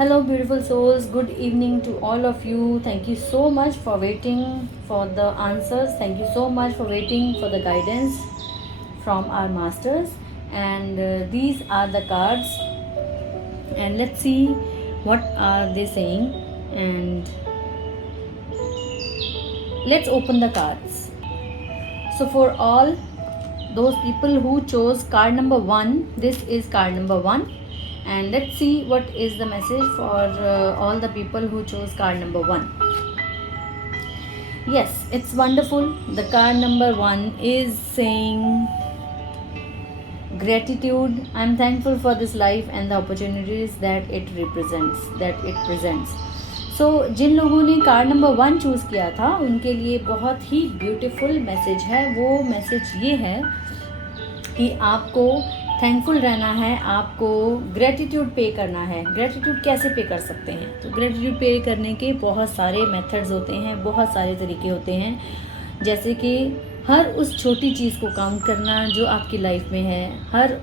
Hello, beautiful souls. Good evening to all of you. Thank you so much for waiting for the answers. Thank you so much for waiting for the guidance from our masters. And these are the cards. And let's see what are they saying. And let's open the cards. So for all those people who chose card number 1, this is card number 1. And let's see what is the message for all the people who chose card number 1. Yes, it's wonderful. The card number 1 is saying gratitude. I'm thankful for this life and the opportunities that it presents. So जिन लोगों ने card number 1 choose किया था उनके लिए बहुत ही beautiful message है. वो message ये है कि आपको थैंकफुल रहना है, आपको ग्रेटिट्यूड पे करना है. ग्रेटिट्यूड कैसे पे कर सकते हैं? तो ग्रेटिट्यूड पे करने के बहुत सारे मेथड्स होते हैं, बहुत सारे तरीके होते हैं. जैसे कि हर उस छोटी चीज़ को काउंट करना जो आपकी लाइफ में है. हर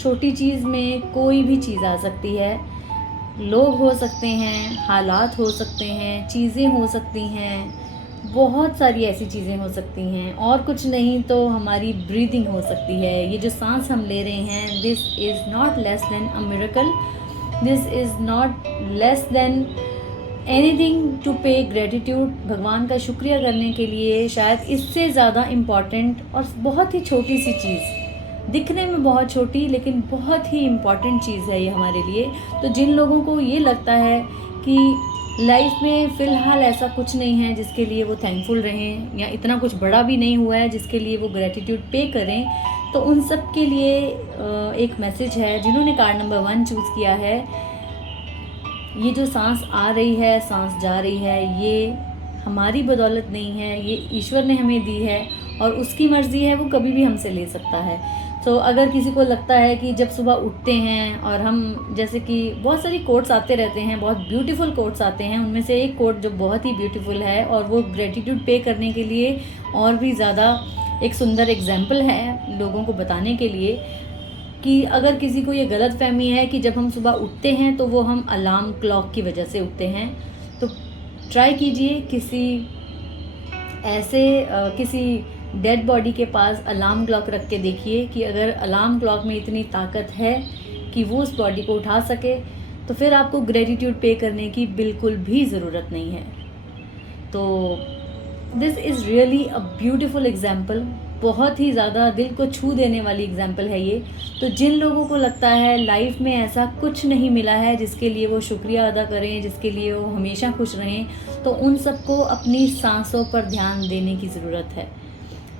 छोटी चीज़ में कोई भी चीज़ आ सकती है. लोग हो सकते हैं, हालात हो सकते हैं, चीज़ें हो सकती हैं, बहुत सारी ऐसी चीज़ें हो सकती हैं. और कुछ नहीं तो हमारी ब्रीदिंग हो सकती है. ये जो सांस हम ले रहे हैं, this is not less than a miracle. This is not less than anything to pay gratitude. भगवान का शुक्रिया करने के लिए शायद इससे ज़्यादा इम्पॉर्टेंट और बहुत ही छोटी सी चीज़, दिखने में बहुत छोटी लेकिन बहुत ही इम्पॉर्टेंट चीज़ है ये हमारे लिए. तो जिन लोगों को ये लगता है कि लाइफ में फ़िलहाल ऐसा कुछ नहीं है जिसके लिए वो थैंकफुल रहें, या इतना कुछ बड़ा भी नहीं हुआ है जिसके लिए वो ग्रेटिट्यूड पे करें, तो उन सब के लिए एक मैसेज है. जिन्होंने कार्ड नंबर 1 चूज़ किया है, ये जो सांस आ रही है, सांस जा रही है, ये हमारी बदौलत नहीं है, ये ईश्वर ने हमें दी है और उसकी मर्ज़ी है, वो कभी भी हमसे ले सकता है. तो अगर किसी को लगता है कि जब सुबह उठते हैं और हम, जैसे कि बहुत सारी कोट्स आते रहते हैं, बहुत ब्यूटीफुल कोट्स आते हैं, उनमें से एक कोट जो बहुत ही ब्यूटीफुल है और वो ग्रेटिट्यूड पे करने के लिए और भी ज़्यादा एक सुंदर एग्जाम्पल है लोगों को बताने के लिए कि अगर किसी को ये गलत फहमी है कि जब हम सुबह उठते हैं तो वो हम अलार्म क्लॉक की वजह से उठते हैं, तो ट्राई कीजिए किसी डेड बॉडी के पास अलार्म क्लॉक रख के देखिए कि अगर अलार्म क्लॉक में इतनी ताकत है कि वो उस बॉडी को उठा सके, तो फिर आपको ग्रेटिट्यूड पे करने की बिल्कुल भी ज़रूरत नहीं है. तो this is really a beautiful example. बहुत ही ज़्यादा दिल को छू देने वाली एग्जाम्पल है ये. तो जिन लोगों को लगता है लाइफ में ऐसा कुछ नहीं मिला है जिसके लिए वो शुक्रिया अदा करें, जिसके लिए वो हमेशा खुश रहें, तो उन सबको अपनी सांसों पर ध्यान देने की ज़रूरत है.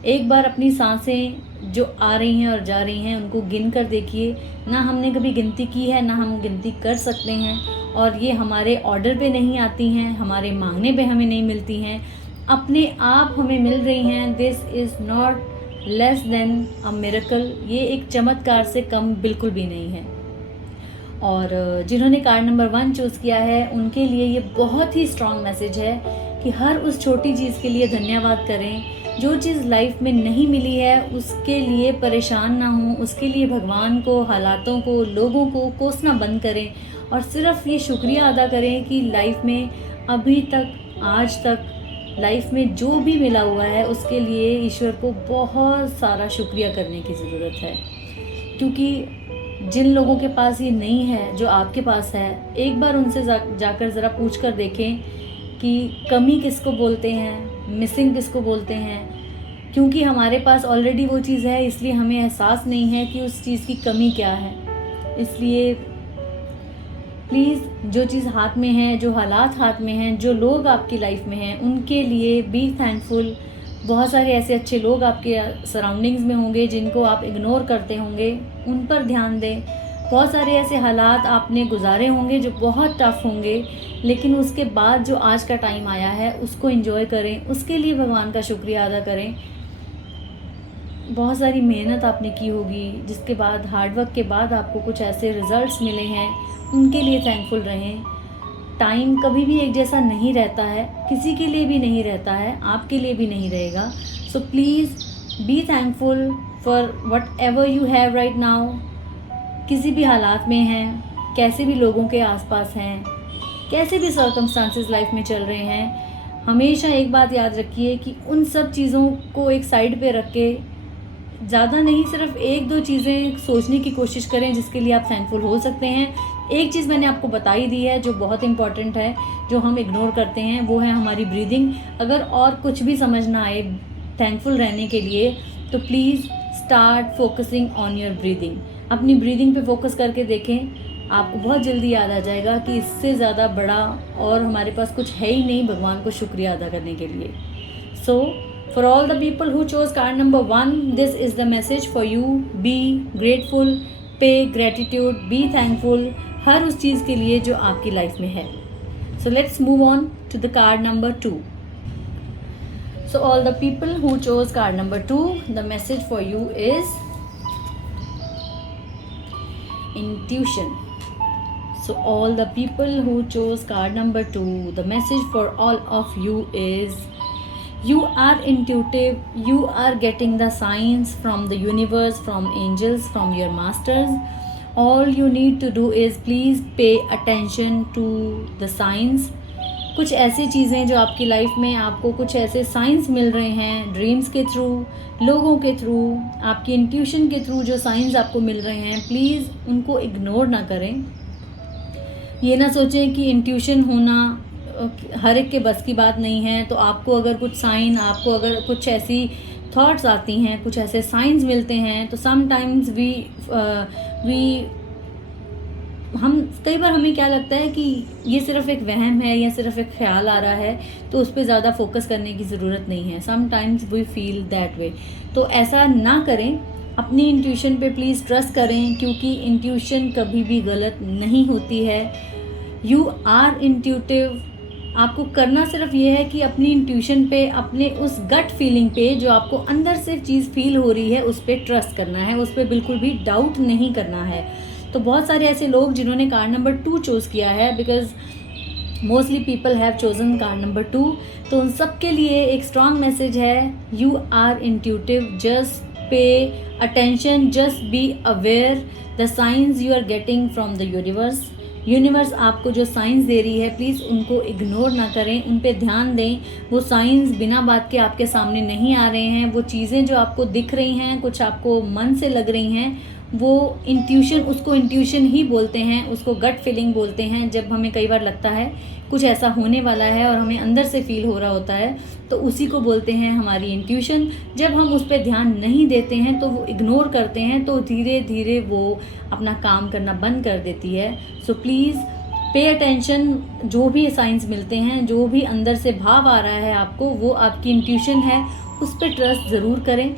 एक बार अपनी सांसें जो आ रही हैं और जा रही हैं उनको गिन कर देखिए. ना हमने कभी गिनती की है, ना हम गिनती कर सकते हैं, और ये हमारे ऑर्डर पे नहीं आती हैं, हमारे मांगने पे हमें नहीं मिलती हैं, अपने आप हमें मिल रही हैं. This is not less than a miracle. ये एक चमत्कार से कम बिल्कुल भी नहीं है. और जिन्होंने कार्ड नंबर 1 चूज़ किया है उनके लिए ये बहुत ही स्ट्रॉन्ग मैसेज है कि हर उस छोटी चीज़ के लिए धन्यवाद करें. जो चीज़ लाइफ में नहीं मिली है उसके लिए परेशान ना हो, उसके लिए भगवान को, हालातों को, लोगों को कोसना बंद करें और सिर्फ ये शुक्रिया अदा करें कि लाइफ में अभी तक, आज तक लाइफ में जो भी मिला हुआ है उसके लिए ईश्वर को बहुत सारा शुक्रिया करने की ज़रूरत है. क्योंकि जिन लोगों के पास ये नहीं है जो आपके पास है, एक बार उनसे जाकर ज़रा पूछ कर देखें कि कमी किसको बोलते हैं, मिसिंग किसको बोलते हैं. क्योंकि हमारे पास ऑलरेडी वो चीज़ है, इसलिए हमें एहसास नहीं है कि उस चीज़ की कमी क्या है. इसलिए प्लीज़ जो चीज़ हाथ में है, जो हालात हाथ में हैं, जो लोग आपकी लाइफ में हैं, उनके लिए बी थैंकफुल. बहुत सारे ऐसे अच्छे लोग आपके सराउंडिंग्स में होंगे जिनको आप इग्नोर करते होंगे, उन पर ध्यान दें. बहुत सारे ऐसे हालात आपने गुजारे होंगे जो बहुत टफ होंगे, लेकिन उसके बाद जो आज का टाइम आया है उसको एंजॉय करें, उसके लिए भगवान का शुक्रिया अदा करें. बहुत सारी मेहनत आपने की होगी, जिसके बाद हार्डवर्क के बाद आपको कुछ ऐसे रिज़ल्ट्स मिले हैं, उनके लिए थैंकफुल रहें. टाइम कभी भी एक जैसा नहीं रहता है, किसी के लिए भी नहीं रहता है, आपके लिए भी नहीं रहेगा. So please be thankful for what ever you have right now. किसी भी हालात में हैं, कैसे भी लोगों के आसपास हैं, कैसे भी सर्कमस्टांसेस लाइफ में चल रहे हैं, हमेशा एक बात याद रखिए कि उन सब चीज़ों को एक साइड पे रख के ज़्यादा नहीं, सिर्फ एक दो चीज़ें सोचने की कोशिश करें जिसके लिए आप थैंकफुल हो सकते हैं। एक चीज़ मैंने आपको बताई दी है जो बहुत इंपॉर्टेंट है, जो हम इग्नोर करते हैं, वो है हमारी ब्रीदिंग। अगर और कुछ भी समझ ना आए थैंकफुल रहने के लिए तो please start focusing on your breathing. अपनी ब्रीदिंग पे फोकस करके देखें, आपको बहुत जल्दी याद आ जाएगा कि इससे ज़्यादा बड़ा और हमारे पास कुछ है ही नहीं भगवान को शुक्रिया अदा करने के लिए। So for all the people who chose card number 1, this is the message for you. Be grateful, pay gratitude, be thankful हर उस चीज़ के लिए जो आपकी लाइफ में है। So let's move on to the card number 2. So all the people who chose card number 2, the message for you is intuition. So all the people who chose card number 2, the message for all of you is you are intuitive, you are getting the signs from the universe, from angels, from your masters. All you need to do is please pay attention to the signs. कुछ ऐसी चीज़ें जो आपकी life में आपको कुछ ऐसे science मिल रहे हैं, ड्रीम्स के थ्रू, लोगों के थ्रू, आपकी इंट्यूशन के थ्रू जो साइंस आपको मिल रहे हैं, प्लीज़ उनको इग्नोर ना करें। ये ना सोचें कि इंट्यूशन होना हर एक के बस की बात नहीं है। तो आपको अगर कुछ साइन, आपको अगर कुछ ऐसी थॉट्स आती हैं, कुछ ऐसे साइंस मिलते हैं, तो समटाइम्स हम कई बार हमें क्या लगता है कि ये सिर्फ एक वहम है या सिर्फ एक ख्याल आ रहा है, तो उस पर ज़्यादा फोकस करने की ज़रूरत नहीं है। Sometimes we feel that way. तो ऐसा ना करें, अपनी इंट्यूशन पे प्लीज़ ट्रस्ट करें, क्योंकि इंट्यूशन कभी भी गलत नहीं होती है। You are intuitive. आपको करना सिर्फ ये है कि अपनी इंट्यूशन पे, अपने उस गट फीलिंग पे जो आपको अंदर से चीज़ फील हो रही है, उस पर ट्रस्ट करना है, उस पर बिल्कुल भी डाउट नहीं करना है। तो बहुत सारे ऐसे लोग जिन्होंने कार्ड नंबर 2 चूज़ किया है, because mostly people have chosen card number 2, तो उन सब के लिए एक स्ट्रॉन्ग मैसेज है, you are intuitive, just pay attention, just be aware the signs you are getting from the universe. Universe आपको जो साइंस दे रही है, प्लीज़ उनको इग्नोर ना करें, उन पे ध्यान दें। वो साइंस बिना बात के आपके सामने नहीं आ रहे हैं। वो चीज़ें जो आपको दिख रही हैं, कुछ आपको मन से लग रही हैं, वो इंट्यूशन, उसको इंट्यूशन ही बोलते हैं, उसको गट फीलिंग बोलते हैं। जब हमें कई बार लगता है कुछ ऐसा होने वाला है और हमें अंदर से फील हो रहा होता है, तो उसी को बोलते हैं हमारी इंट्यूशन। जब हम उस पर ध्यान नहीं देते हैं, तो वो इग्नोर करते हैं, तो धीरे धीरे वो अपना काम करना बंद कर देती है। So please pay attention. जो भी साइंस मिलते हैं, जो भी अंदर से भाव आ रहा है आपको, वो आपकी इंट्यूशन है, उस पर ट्रस्ट ज़रूर करें।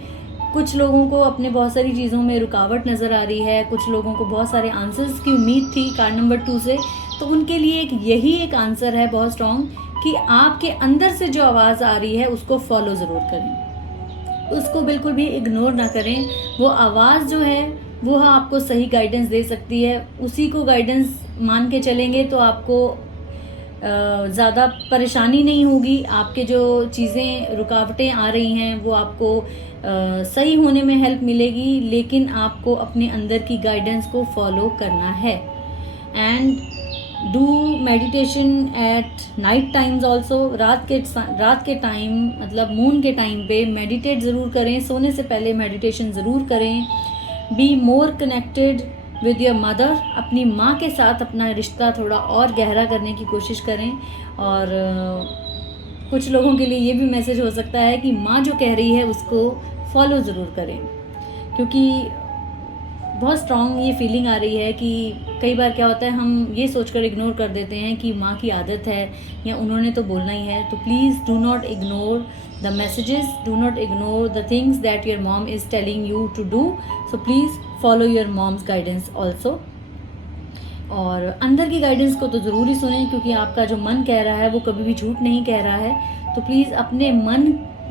कुछ लोगों को अपने बहुत सारी चीज़ों में रुकावट नज़र आ रही है, कुछ लोगों को बहुत सारे आंसर्स की उम्मीद थी कार्ड नंबर 2 से, तो उनके लिए यही एक आंसर है बहुत स्ट्रॉन्ग कि आपके अंदर से जो आवाज़ आ रही है उसको फॉलो ज़रूर करें, उसको बिल्कुल भी इग्नोर ना करें। वो आवाज़ जो है वो आपको सही गाइडेंस दे सकती है, उसी को गाइडेंस मान के चलेंगे तो आपको ज़्यादा परेशानी नहीं होगी। आपके जो चीज़ें, रुकावटें आ रही हैं, वो आपको सही होने में हेल्प मिलेगी, लेकिन आपको अपने अंदर की गाइडेंस को फॉलो करना है। And do meditation at night times also. रात के टाइम, मतलब मून के टाइम पे मेडिटेट ज़रूर करें, सोने से पहले मेडिटेशन ज़रूर करें। Be more connected with your mother. अपनी माँ के साथ अपना रिश्ता थोड़ा और गहरा करने की कोशिश करें। और कुछ लोगों के लिए ये भी मैसेज हो सकता है कि माँ जो कह रही है उसको फॉलो ज़रूर करें, क्योंकि बहुत स्ट्रॉन्ग ये फीलिंग आ रही है कि कई बार क्या होता है, हम ये सोचकर इग्नोर कर देते हैं कि माँ की आदत है या उन्होंने तो बोलना ही है। तो please do not ignore the messages, do not ignore the things that your mom is telling you to do. So please follow your mom's guidance also. और अंदर की गाइडेंस को तो ज़रूर ही सुनें, क्योंकि आपका जो मन कह रहा है वो कभी भी झूठ नहीं कह रहा है। तो प्लीज़ अपने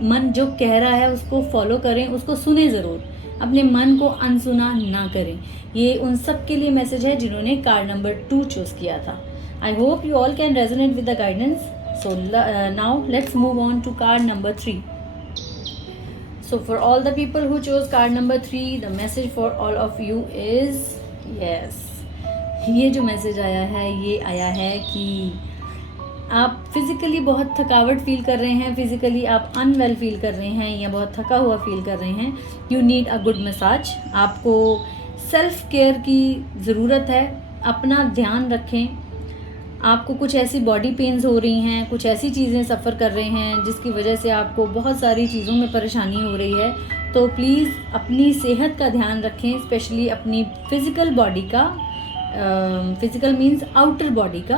मन जो कह रहा है उसको फॉलो करें, उसको सुने ज़रूर, अपने मन को अनसुना ना करें। ये उन सब के लिए मैसेज है जिन्होंने कार्ड नंबर 2 चूज़ किया था। I hope you all can resonate with the guidance. So now let's move on to card number 3. So for all the people who chose card number 3, the message for all of you is yes, ये जो message आया है ये आया है कि आप physically बहुत थकावट फील कर रहे हैं, फिज़िकली आप अनवेल फील कर रहे हैं या बहुत थका हुआ फील कर रहे हैं। You need a good massage. आपको सेल्फ केयर की ज़रूरत है। अपना ध्यान रखें। आपको कुछ ऐसी बॉडी पेन्स हो रही हैं, कुछ ऐसी चीज़ें सफ़र कर रहे हैं जिसकी वजह से आपको बहुत सारी चीज़ों में परेशानी हो रही है, तो प्लीज़ अपनी सेहत का ध्यान रखें, स्पेशली अपनी फ़िज़िकल बॉडी का। फ़िज़िकल मीन्स आउटर बॉडी का।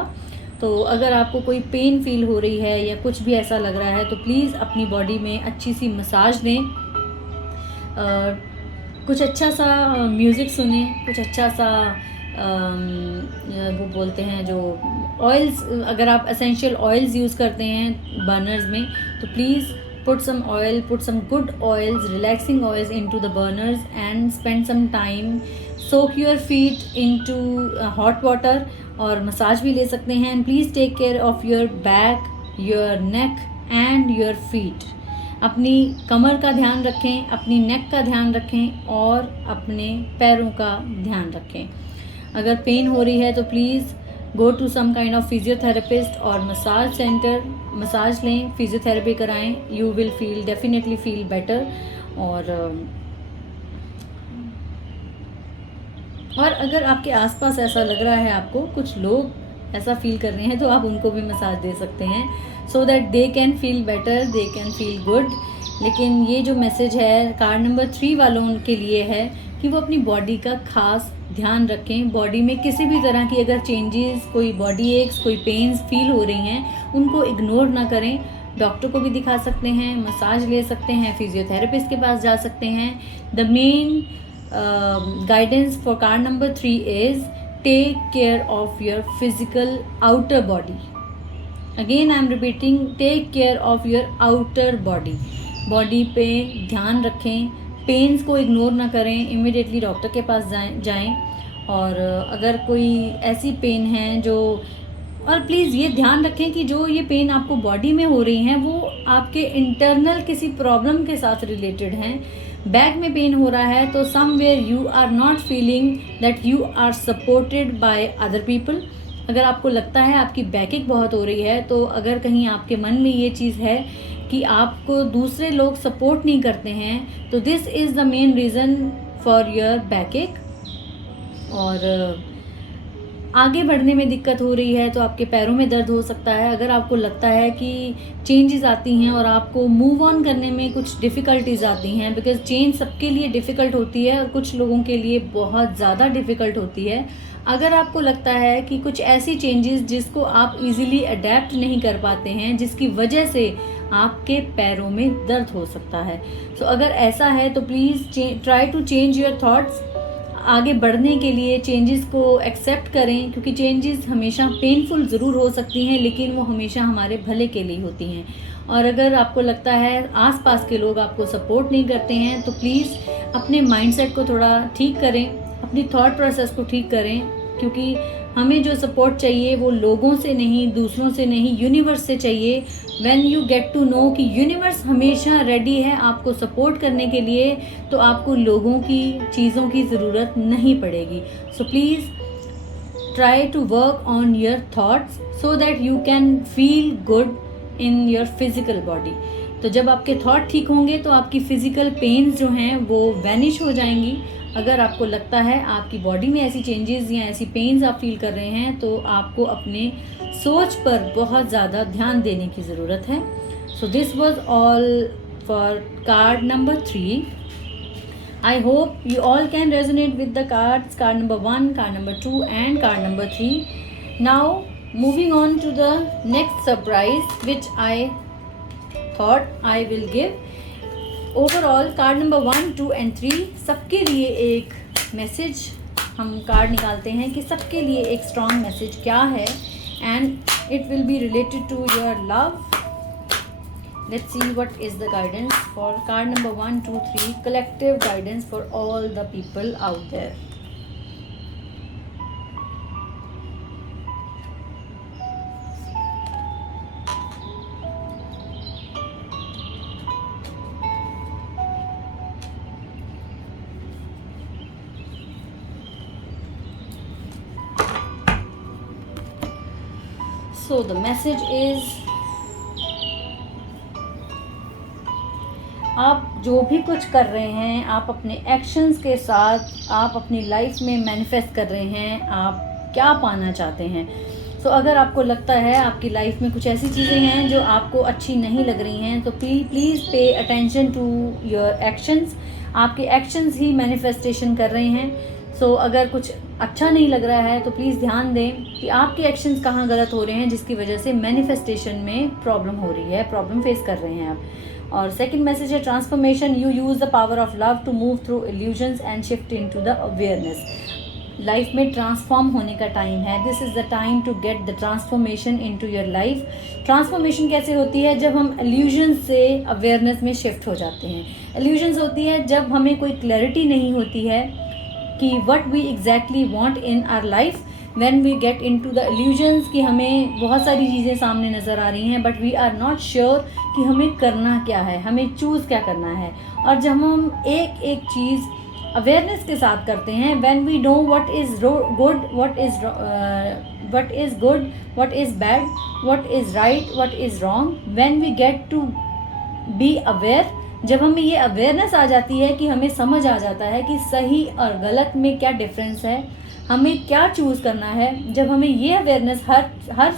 तो अगर आपको कोई पेन फील हो रही है या कुछ भी ऐसा लग रहा है तो प्लीज़ अपनी बॉडी में अच्छी सी मसाज दें। कुछ अच्छा सा म्यूज़िक सुने, कुछ अच्छा सा वो बोलते हैं जो ऑयल्स, अगर आप एसेंशियल ऑयल्स यूज़ करते हैं बर्नर्स में तो please put some oil, put some good oils, relaxing oils into the burners and spend some time. Soak your feet into hot water और मसाज भी ले सकते हैं। And please take care of your back, your neck and your feet. अपनी कमर का ध्यान रखें, अपनी नेक का ध्यान रखें और अपने पैरों का ध्यान रखें। अगर पेन हो रही है तो please go to some kind of physiotherapist और मसाज सेंटर, मसाज लें, फिजियोथेरेपी कराएं। You will feel, definitely feel better. और अगर आपके आसपास ऐसा लग रहा है, आपको कुछ लोग ऐसा फील कर रहे हैं, तो आप उनको भी मसाज दे सकते हैं so that they can feel better, they can feel good. लेकिन ये जो मैसेज है कार्ड नंबर 3 वालों के लिए है कि वो अपनी बॉडी का खास ध्यान रखें। बॉडी में किसी भी तरह की अगर चेंजेस, कोई बॉडी एक्स, कोई पेन्स फील हो रही हैं, उनको इग्नोर ना करें। डॉक्टर को भी दिखा सकते हैं, मसाज ले सकते हैं, फिजियोथेरेपिस्ट के पास जा सकते हैं। The main guidance for card number 3 is take care of your physical outer body. Again I am repeating, take care of your outer body. Body पे ध्यान रखें, पेन्स को इग्नोर ना करें, इमीडिएटली डॉक्टर के पास जाएं। और अगर कोई ऐसी पेन है जो, और प्लीज़ ये ध्यान रखें कि जो ये पेन आपको बॉडी में हो रही हैं वो आपके इंटरनल किसी प्रॉब्लम के साथ रिलेटेड हैं। बैक में पेन हो रहा है तो somewhere you are not feeling that you are supported by other people. अगर आपको लगता है आपकी बैकिंग बहुत हो रही है, तो अगर कहीं आपके मन में ये चीज़ है कि आपको दूसरे लोग सपोर्ट नहीं करते हैं, तो this is the main reason for your बैकएक। और आगे बढ़ने में दिक्कत हो रही है तो आपके पैरों में दर्द हो सकता है। अगर आपको लगता है कि चेंजेस आती हैं और आपको मूव ऑन करने में कुछ डिफ़िकल्टीज आती हैं, बिकॉज चेंज सबके लिए डिफ़िकल्ट होती है और कुछ लोगों के लिए बहुत ज़्यादा डिफ़िकल्ट होती है। अगर आपको लगता है कि कुछ ऐसी चेंजेस जिसको आप इजीली अडेप्ट नहीं कर पाते हैं, जिसकी वजह से आपके पैरों में दर्द हो सकता है, तो अगर ऐसा है तो please try to change your thoughts. आगे बढ़ने के लिए चेंजेस को एक्सेप्ट करें, क्योंकि चेंजेस हमेशा पेनफुल ज़रूर हो सकती हैं लेकिन वो हमेशा हमारे भले के लिए होती हैं। और अगर आपको लगता है आसपास के लोग आपको सपोर्ट नहीं करते हैं तो प्लीज़ अपने माइंडसेट को थोड़ा ठीक करें, अपनी थॉट प्रोसेस को ठीक करें, क्योंकि हमें जो सपोर्ट चाहिए वो लोगों से नहीं, दूसरों से नहीं, यूनिवर्स से चाहिए। When you get to know कि यूनिवर्स हमेशा रेडी है आपको सपोर्ट करने के लिए, तो आपको लोगों की, चीज़ों की ज़रूरत नहीं पड़ेगी। So please try to work on your thoughts so that you can feel good in your physical body. तो जब आपके थॉट ठीक होंगे तो आपकी फ़िज़िकल पेन्स जो हैं वो वैनिश हो जाएंगी। अगर आपको लगता है आपकी बॉडी में ऐसी चेंजेस या ऐसी पेन्स आप फील कर रहे हैं तो आपको अपने सोच पर बहुत ज़्यादा ध्यान देने की ज़रूरत है। So this was all for card number 3. I hope you all can resonate with the cards, card number 1, card number 2 and card number 3. Now moving on to the next surprise which I thought I will give. Overall card number 1, 2 and 3 सबके लिए एक message हम card निकालते हैं कि सबके लिए एक स्ट्रॉन्ग मैसेज क्या है, and it will be related to your love. Let's see what is the guidance for card number 1, 2, 3, collective guidance for all the people out there. So the message is, आप जो भी कुछ कर रहे हैं, आप अपने एक्शंस के साथ आप अपनी लाइफ में मैनिफेस्ट कर रहे हैं आप क्या पाना चाहते हैं। सो अगर आपको लगता है आपकी लाइफ में कुछ ऐसी चीज़ें हैं जो आपको अच्छी नहीं लग रही हैं, तो please pay attention to your actions. आपके एक्शंस ही मैनिफेस्टेशन कर रहे हैं। सो अगर कुछ अच्छा नहीं लग रहा है तो प्लीज़ ध्यान दें कि आपके एक्शंस कहाँ गलत हो रहे हैं जिसकी वजह से मैनिफेस्टेशन में प्रॉब्लम हो रही है, प्रॉब्लम फेस कर रहे हैं आप। और सेकंड मैसेज है transformation, you use the power of love to move through illusions and shift into the awareness. Life में ट्रांसफॉर्म होने का टाइम है। This is the time to get the transformation into your life. Transformation कैसे होती है? जब हम illusions से अवेयरनेस में शिफ्ट हो जाते हैं। इल्यूजन्स होती है जब हमें कोई क्लैरिटी नहीं होती है कि what we exactly want in our life. When we get into the illusions कि हमें बहुत सारी चीज़ें सामने नज़र आ रही हैं but we are not sure कि हमें करना क्या है, हमें चूज़ क्या करना है। और जब हम एक एक चीज़ अवेयरनेस के साथ करते हैं, when we know what is good, what is good, what is bad, what is right, what is wrong, when we get to be aware, जब हमें ये अवेयरनेस आ जाती है कि हमें समझ आ जाता है कि सही और गलत में क्या डिफरेंस है, हमें क्या चूज़ करना है, जब हमें ये अवेयरनेस हर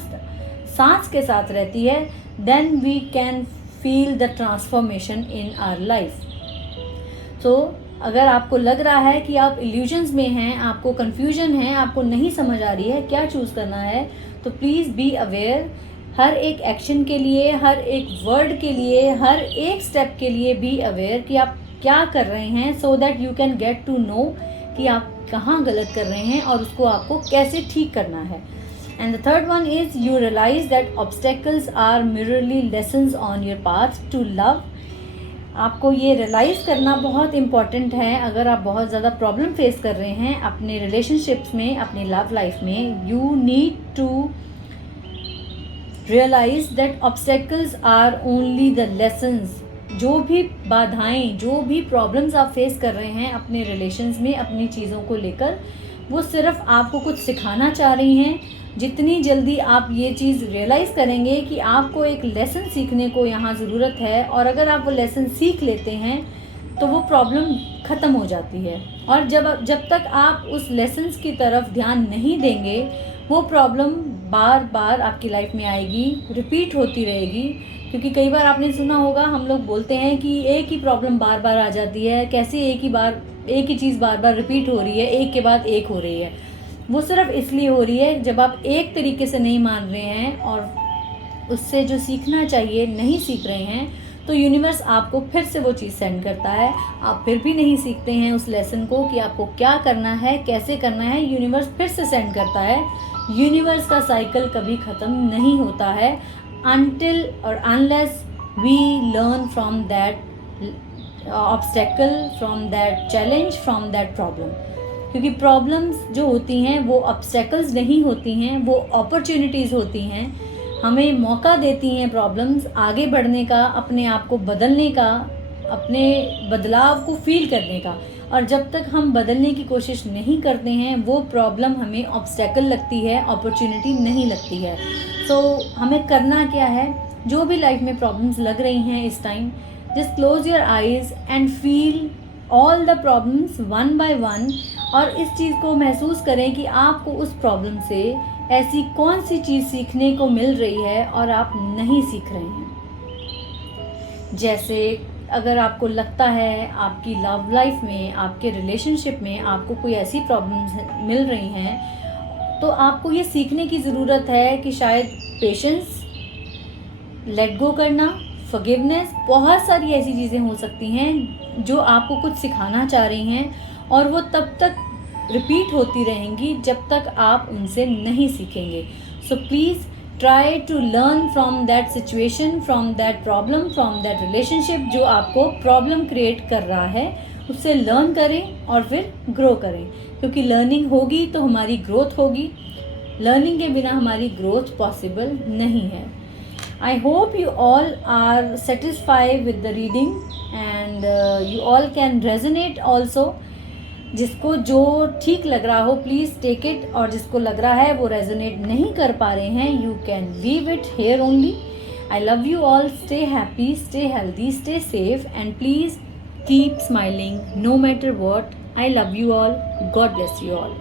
सांस के साथ रहती है, then we can feel the transformation in our life. तो अगर आपको लग रहा है कि आप इल्यूजन्स में हैं, आपको कन्फ्यूजन है, आपको नहीं समझ आ रही है क्या चूज़ करना है, तो प्लीज़ बी अवेयर। हर एक एक्शन के लिए, हर एक वर्ड के लिए, हर एक स्टेप के लिए बी अवेयर कि आप क्या कर रहे हैं, so that you can get to know कि आप कहाँ गलत कर रहे हैं और उसको आपको कैसे ठीक करना है। And the third one is you realise that obstacles are merely lessons on your path to love. आपको ये रियलाइज़ करना बहुत इम्पॉर्टेंट है। अगर आप बहुत ज़्यादा प्रॉब्लम फेस कर रहे हैं अपने रिलेशनशिप्स में, अपनी लव लाइफ में, you need to realise that obstacles are only the lessons. जो भी बाधाएं, जो भी प्रॉब्लम्स आप फेस कर रहे हैं अपने रिलेशंस में, अपनी चीज़ों को लेकर, वो सिर्फ आपको कुछ सिखाना चाह रही हैं। जितनी जल्दी आप ये चीज़ रियलाइज़ करेंगे कि आपको एक लेसन सीखने को यहाँ ज़रूरत है, और अगर आप वो लेसन सीख लेते हैं तो वो प्रॉब्लम ख़त्म हो जाती है। और जब तक आप उस लेसन्स की तरफ ध्यान नहीं देंगे, वो प्रॉब्लम बार बार आपकी लाइफ में आएगी, रिपीट होती रहेगी। क्योंकि कई बार आपने सुना होगा, हम लोग बोलते हैं कि एक ही प्रॉब्लम बार बार आ जाती है, कैसे एक ही चीज़ बार बार रिपीट हो रही है, एक के बाद एक हो रही है। वो सिर्फ इसलिए हो रही है जब आप एक तरीके से नहीं मान रहे हैं और उससे जो सीखना चाहिए नहीं सीख रहे हैं, तो यूनिवर्स आपको फिर से वो चीज़ सेंड करता है। आप फिर भी नहीं सीखते हैं उस लेसन को कि आपको क्या करना है, कैसे करना है, यूनिवर्स फिर से सेंड करता है। यूनिवर्स का साइकिल कभी ख़त्म नहीं होता है until or unless we learn from that obstacle, from that challenge, from that problem। क्योंकि प्रॉब्लम्स जो होती हैं वो ऑब्स्टेकल्स नहीं होती हैं, वो अपॉर्चुनिटीज़ होती हैं। हमें मौका देती हैं प्रॉब्लम्स आगे बढ़ने का, अपने आप को बदलने का, अपने बदलाव को फील करने का। और जब तक हम बदलने की कोशिश नहीं करते हैं, वो प्रॉब्लम हमें ऑब्स्टेकल लगती है, अपॉर्चुनिटी नहीं लगती है। तो हमें करना क्या है? जो भी लाइफ में प्रॉब्लम्स लग रही हैं इस time, just close your eyes and feel all the problems one by one, और इस चीज़ को महसूस करें कि आपको उस प्रॉब्लम से ऐसी कौन सी चीज़ सीखने को मिल रही है और आप नहीं सीख रहे हैं। जैसे अगर आपको लगता है आपकी लव लाइफ में, आपके रिलेशनशिप में आपको कोई ऐसी प्रॉब्लम्स मिल रही हैं, तो आपको ये सीखने की ज़रूरत है कि शायद पेशेंस, लेट गो करना, फॉरगिवनेस, बहुत सारी ऐसी चीज़ें हो सकती हैं जो आपको कुछ सिखाना चाह रही हैं, और वो तब तक रिपीट होती रहेंगी जब तक आप उनसे नहीं सीखेंगे। So please try to learn from that situation, from that problem, from that relationship जो आपको प्रॉब्लम क्रिएट कर रहा है, उससे लर्न करें और फिर ग्रो करें। क्योंकि लर्निंग होगी तो हमारी ग्रोथ होगी, लर्निंग के बिना हमारी ग्रोथ पॉसिबल नहीं है। I hope you all are satisfied with the reading and you all can resonate also. जिसको जो ठीक लग रहा हो प्लीज़ टेक इट, और जिसको लग रहा है वो रेजोनेट नहीं कर पा रहे हैं, you can leave it here only. I love you all. Stay happy, stay healthy, stay safe, and please keep smiling no matter what. I love you all. God bless you all.